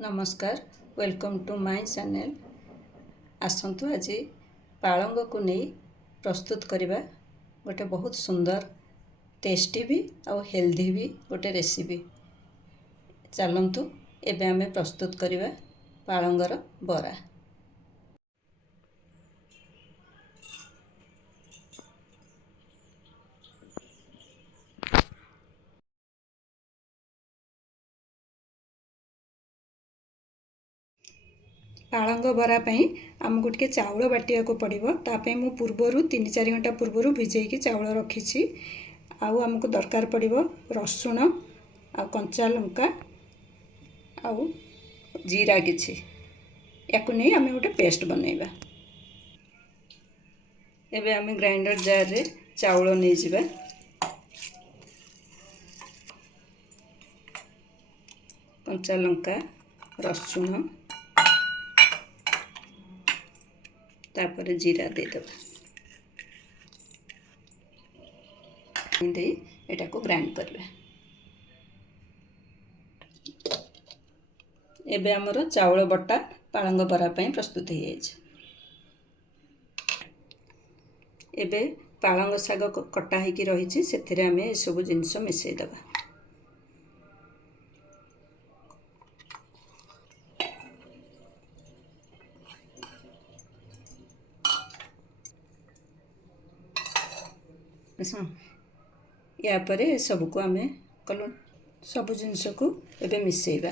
नमस्कार welcome to my channel. आसतु आज पालंग को नहीं प्रस्तुत करवा गोटे बहुत सुंदर टेस्टी भी और हेल्दी भी गोटे रेसिपी। चलतु एबे आमे प्रस्तुत करवा पालंगर बरा। पालंग बरा आमको टे चाउल बाटिया को पड़ो। तापे मु पूर्वर 3-4 घंटा पूर्वर भिजेकी चाउल रखी। आमको दरकार पड़ो रसुण आ कंचा लंका आउ जीरा किछि याकु नहीं आमे गोटे पेस्ट बनैबा। एबे आमे ग्राइंडर जार रे चाउल नहीं जिबा। कंचा लंका रसुण तापर जीरा दे दबा। दे एटा को ग्राइंड करबा। एबे हमरो चाउल बट्टा पालंग बरा पई प्रस्तुत हो जाय। एबे पालंग साग कटा हेकी रही से आमे सब जिनस मिसई दबा। या परे सबको आमे कलो सब जिनस को एबे मिसईबा।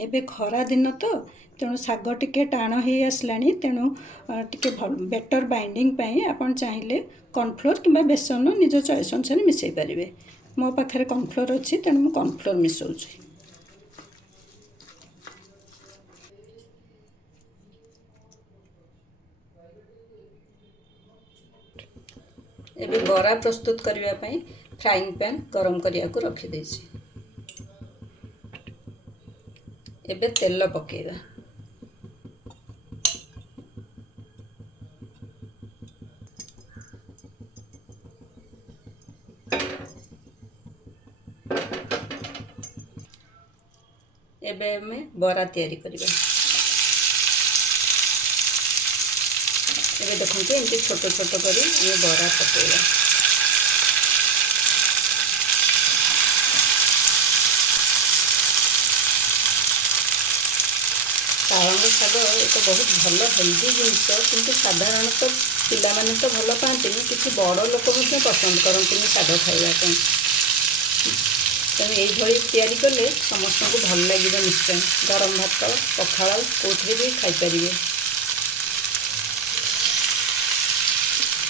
एबे खरा दिन तो तेणु साग टिके टाण हो आसलानी। तेणु टिके भल बेटर बाइंडिंग पाई आपन चाहिए कॉर्नफ्लोर किंबा बेसन निज चॉइस अनुसार मिसई पारे। मो पाखे कॉर्नफ्लोर अच्छी तेणु मु कॉर्नफ्लोर मिसौची। एबे बरा प्रस्तुत करने पाई फ्राइंग पैन गरम करिया को रखी देछि। एबे तेल पकेबा। एबे हमें बरा तैयारी करिबा। एबे देखंते एंती छोट छोट करी हमें बरा पकेबा। पालंग शाग एक बहुत भल हेल्दी जिनस किंतु साधारणतः पिला माने तो भल पाती किसी बड़ लोक पसंद करती शाग खावाई। तेणु ये कले समस्त को भल लगे निश्चय। गरम भात पखाड़ कौथे भी खाईपर।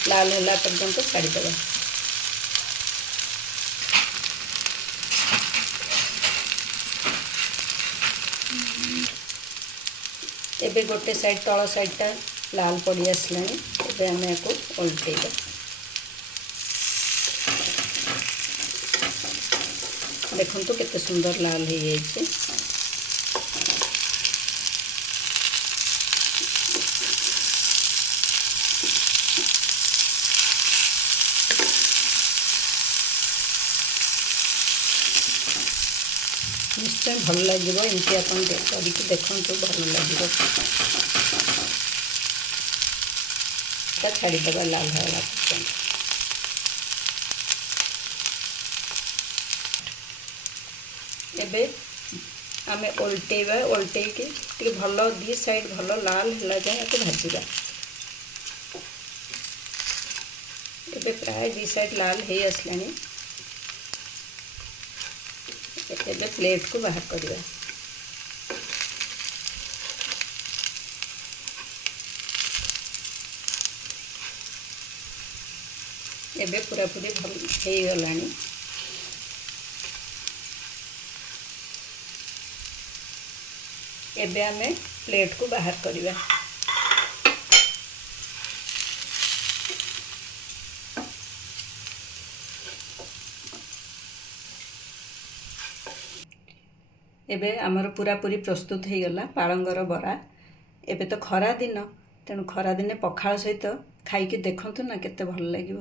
लाल है पर्यंत छाड़ीदे। एबे गोटे साइड तल साइडटा लाल पड़ी आसलानी। एबे आमे याको ओल्टेबा। देखंतु केते सुंदर लाल हो जाइए। निश्चय भल लगे एमती आप करके देखु भल लगे। छाड़ीदे लाल है। एबे आमे ओल्टेबा। ओल्टेकी टे भल दी साइड भल लाल है जाए भाजवा। एबे प्राय दी साइड लाल हो आसलानी। एबे प्लेट को बाहर करवा। एबे पूरा पूरी भल हो गलानी। एबे आमे प्लेट को बाहर करवा। ଏବେ ଆମର ପୁରାପୁରି ପ୍ରସ୍ତୁତ ହେଇଗଲା ପାଳଙ୍ଗର ବରା। ଏବେ ତ ଖରା ଦିନ, ତେଣୁ ଖରାଦିନେ ପଖାଳ ସହିତ ଖାଇକି ଦେଖନ୍ତୁ ନା କେତେ ଭଲ ଲାଗିବ।